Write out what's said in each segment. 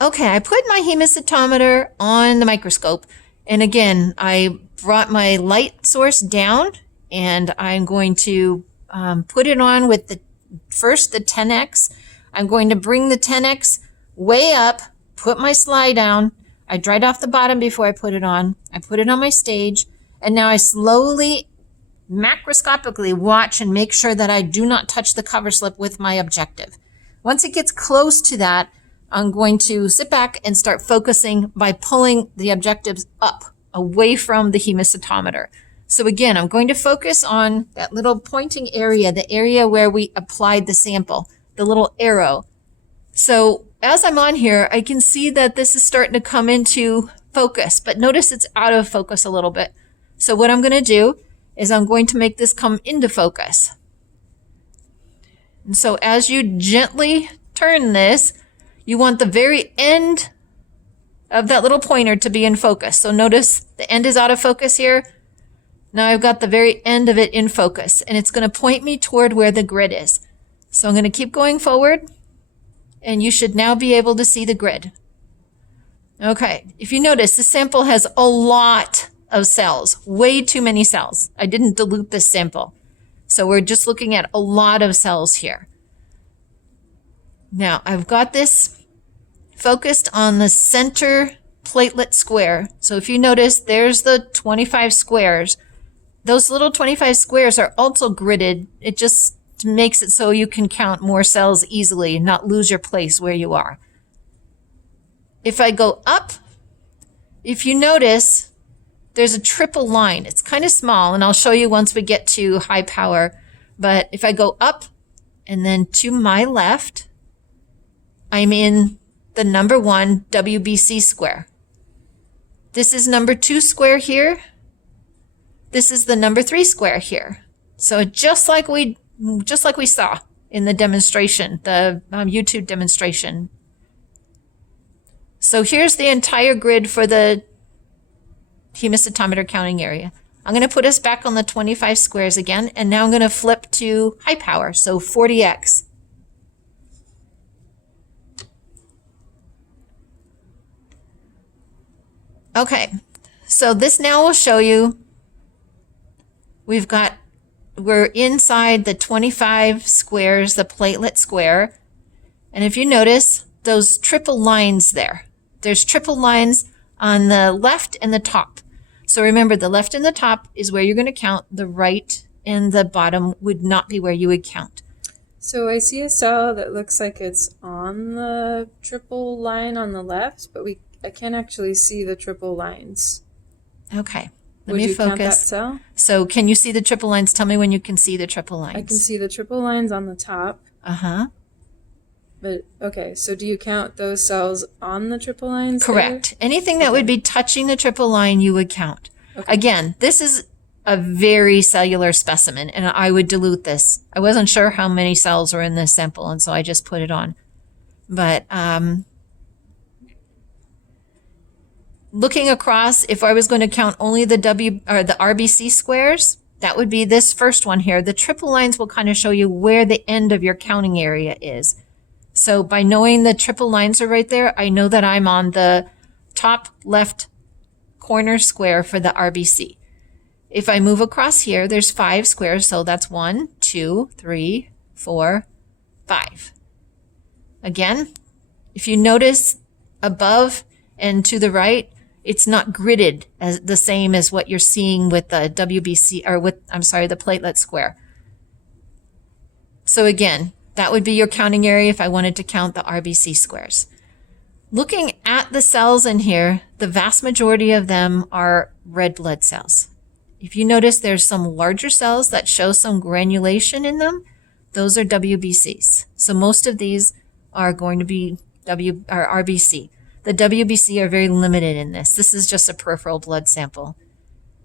Okay, I put my hemocytometer on the microscope. And again, I brought my light source down and I'm going to put it on with the 10x. I'm going to bring the 10x way up, put my slide down. I dried off the bottom before I put it on. I put it on my stage. And now I slowly, macroscopically watch and make sure that I do not touch the cover slip with my objective. Once it gets close to that, I'm going to sit back and start focusing by pulling the objectives up away from the hemocytometer. So again, I'm going to focus on that little pointing area, the area where we applied the sample, the little arrow. So as I'm on here, I can see that this is starting to come into focus, but notice it's out of focus a little bit. So what I'm going to do is I'm going to make this come into focus. And so as you gently turn this, you want the very end of that little pointer to be in focus. So notice the end is out of focus here. Now I've got the very end of it in focus, and it's going to point me toward where the grid is. So I'm going to keep going forward, and you should now be able to see the grid. Okay, if you notice, the sample has a lot of cells, way too many cells. I didn't dilute this sample. So we're just looking at a lot of cells here. Now I've got this focused on the center platelet square. So if you notice, there's the 25 squares. Those little 25 squares are also gridded. It just makes it so you can count more cells easily and not lose your place where you are. If I go up, if you notice, there's a triple line. It's kind of small, and I'll show you once we get to high power. But if I go up and then to my left, I'm in the number 1 WBC square. This is number 2 square here. This is the number 3 square here. So just like we saw in the demonstration, the YouTube demonstration. So here's the entire grid for the hemocytometer counting area. I'm going to put us back on the 25 squares again, and now I'm going to flip to high power, so 40x. Okay, so this now will show you we're inside the 25 squares, the platelet square. And if you notice those triple lines there's triple lines on the left and the top. So remember, the left and the top is where you're going to count. The right and the bottom would not be where you would count. So I see a cell that looks like it's on the triple line on the left, but I can't actually see the triple lines. Okay. Would you count that cell? So can you see the triple lines? Tell me when you can see the triple lines. I can see the triple lines on the top. Uh-huh. But, okay, so do you count those cells on the triple lines? Correct. Anything that would be touching the triple line, you would count. Okay. Again, this is a very cellular specimen, and I would dilute this. I wasn't sure how many cells were in this sample, and so I just put it on. But looking across, if I was going to count only the the RBC squares, that would be this first one here. The triple lines will kind of show you where the end of your counting area is. So by knowing the triple lines are right there, I know that I'm on the top left corner square for the RBC. If I move across here, there's 5 squares, so that's 1, 2, 3, 4, 5. Again, if you notice above and to the right, it's not gridded as the same as what you're seeing with the WBC, or the platelet square. So again, that would be your counting area if I wanted to count the RBC squares. Looking at the cells in here, the vast majority of them are red blood cells. If you notice, there's some larger cells that show some granulation in them. Those are WBCs. So most of these are going to be RBC. The WBC are very limited in this. This is just a peripheral blood sample.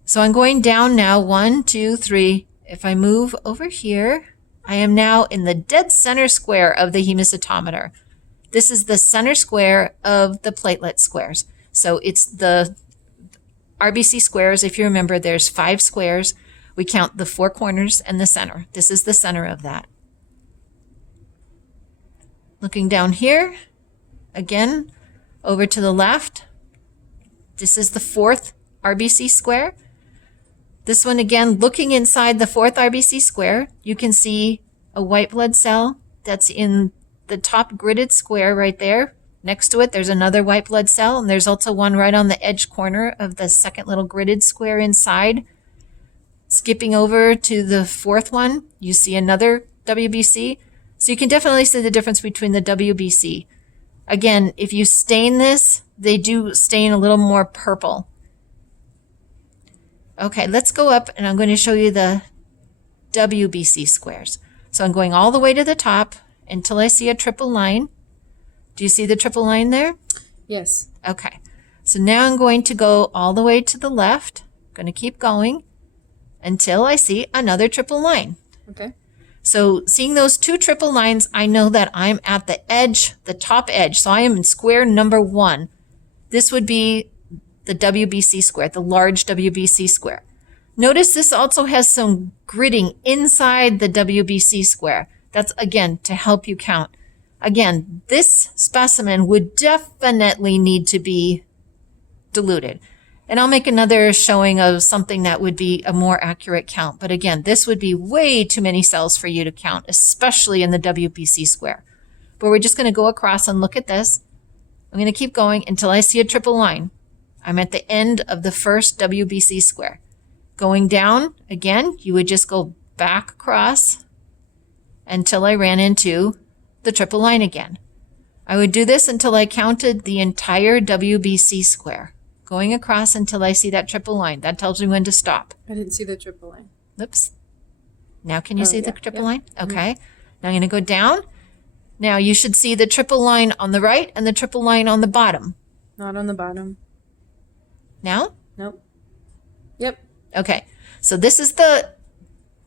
So I'm going down now, 1, 2, 3. If I move over here, I am now in the dead center square of the hemocytometer. This is the center square of the platelet squares. So it's the RBC squares. If you remember, there's 5 squares. We count the 4 corners and the center. This is the center of that. Looking down here, again, Over to the left, this is the fourth RBC square. This one again, looking inside the fourth RBC square, you can see a white blood cell that's in the top gridded square right there. Next to it, there's another white blood cell, and there's also one right on the edge corner of the second little gridded square inside. Skipping over to the fourth one, you see another WBC. So you can definitely see the difference between the WBC. Again, if you stain this, they do stain a little more purple. Okay, let's go up and I'm going to show you the WBC squares. So I'm going all the way to the top until I see a triple line. Do you see the triple line there? Yes. Okay, so now I'm going to go all the way to the left. I'm going to keep going until I see another triple line. Okay. So seeing those two triple lines, I know that I'm at the edge, the top edge. So I am in square number 1. This would be the WBC square, the large WBC square. Notice this also has some gridding inside the WBC square. That's, again, to help you count. Again, this specimen would definitely need to be diluted. And I'll make another showing of something that would be a more accurate count. But again, this would be way too many cells for you to count, especially in the WBC square. But we're just going to go across and look at this. I'm going to keep going until I see a triple line. I'm at the end of the first WBC square. Going down, again, you would just go back across until I ran into the triple line again. I would do this until I counted the entire WBC square. Going across until I see that triple line. That tells me when to stop. I didn't see the triple line. Oops. Now can you see the triple yeah. line? Okay. Now I'm going to go down. Now you should see the triple line on the right and the triple line on the bottom. Not on the bottom. Now? Nope. Yep. Okay. So this is the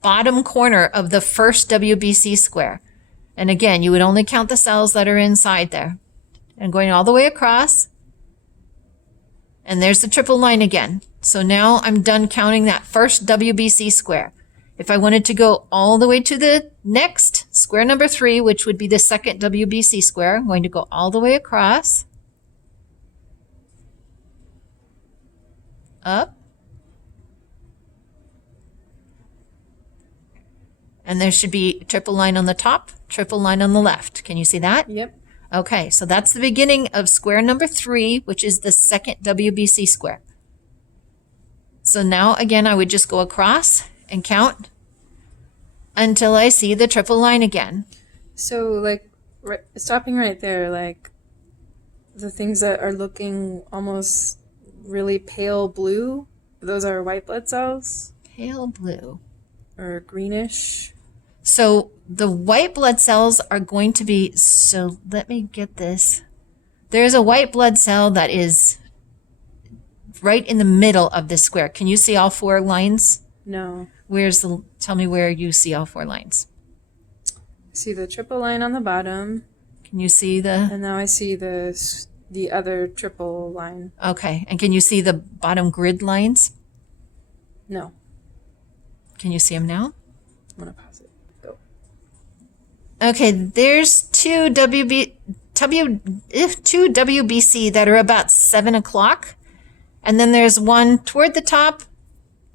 bottom corner of the first WBC square. And again, you would only count the cells that are inside there. And going all the way across. And there's the triple line again. So now I'm done counting that first WBC square. If I wanted to go all the way to the next square number 3, which would be the second WBC square, I'm going to go all the way across. Up. And there should be a triple line on the top, triple line on the left. Can you see that? Yep. Okay, so that's the beginning of square number 3, which is the second WBC square. So now, again, I would just go across and count until I see the triple line again. So, like, stopping right there, like, the things that are looking almost really pale blue, those are white blood cells? Pale blue. Or greenish? So the white blood cells are going to be, so let me get this. There's a white blood cell that is right in the middle of this square. Can you see all 4 lines? No. Tell me where you see all 4 lines. I see the triple line on the bottom. Can you see the? And now I see the other triple line. Okay, and can you see the bottom grid lines? No. Can you see them now? I'm going to pause it. Go. Okay, there's two WBC that are about 7 o'clock. And then there's one toward the top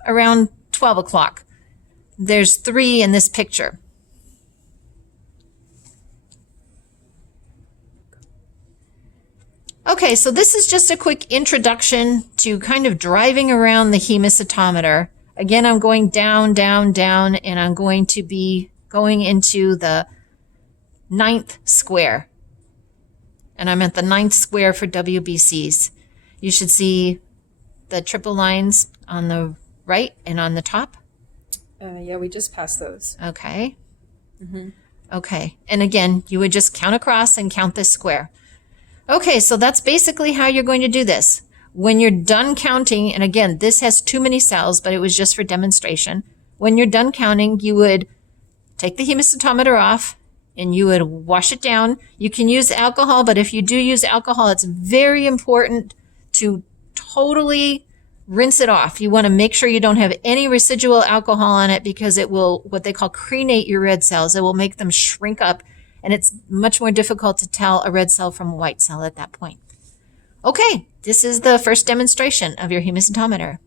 around 12 o'clock. There's 3 in this picture. Okay, so this is just a quick introduction to kind of driving around the hemocytometer. Again, I'm going down, down, down, and I'm going to be going into the 9th square. And I'm at the 9th square for WBCs. You should see the triple lines on the right and on the top. Yeah, we just passed those. Okay. Mm-hmm. Okay, and again, you would just count across and count this square. Okay, so that's basically how you're going to do this. When you're done counting, and again, this has too many cells, but it was just for demonstration. When you're done counting, you would take the hemocytometer off and you would wash it down. You can use alcohol, but if you do use alcohol, it's very important to totally rinse it off. You want to make sure you don't have any residual alcohol on it because it will, what they call crenate your red cells. It will make them shrink up, and it's much more difficult to tell a red cell from a white cell at that point. Okay, this is the first demonstration of your hemocytometer.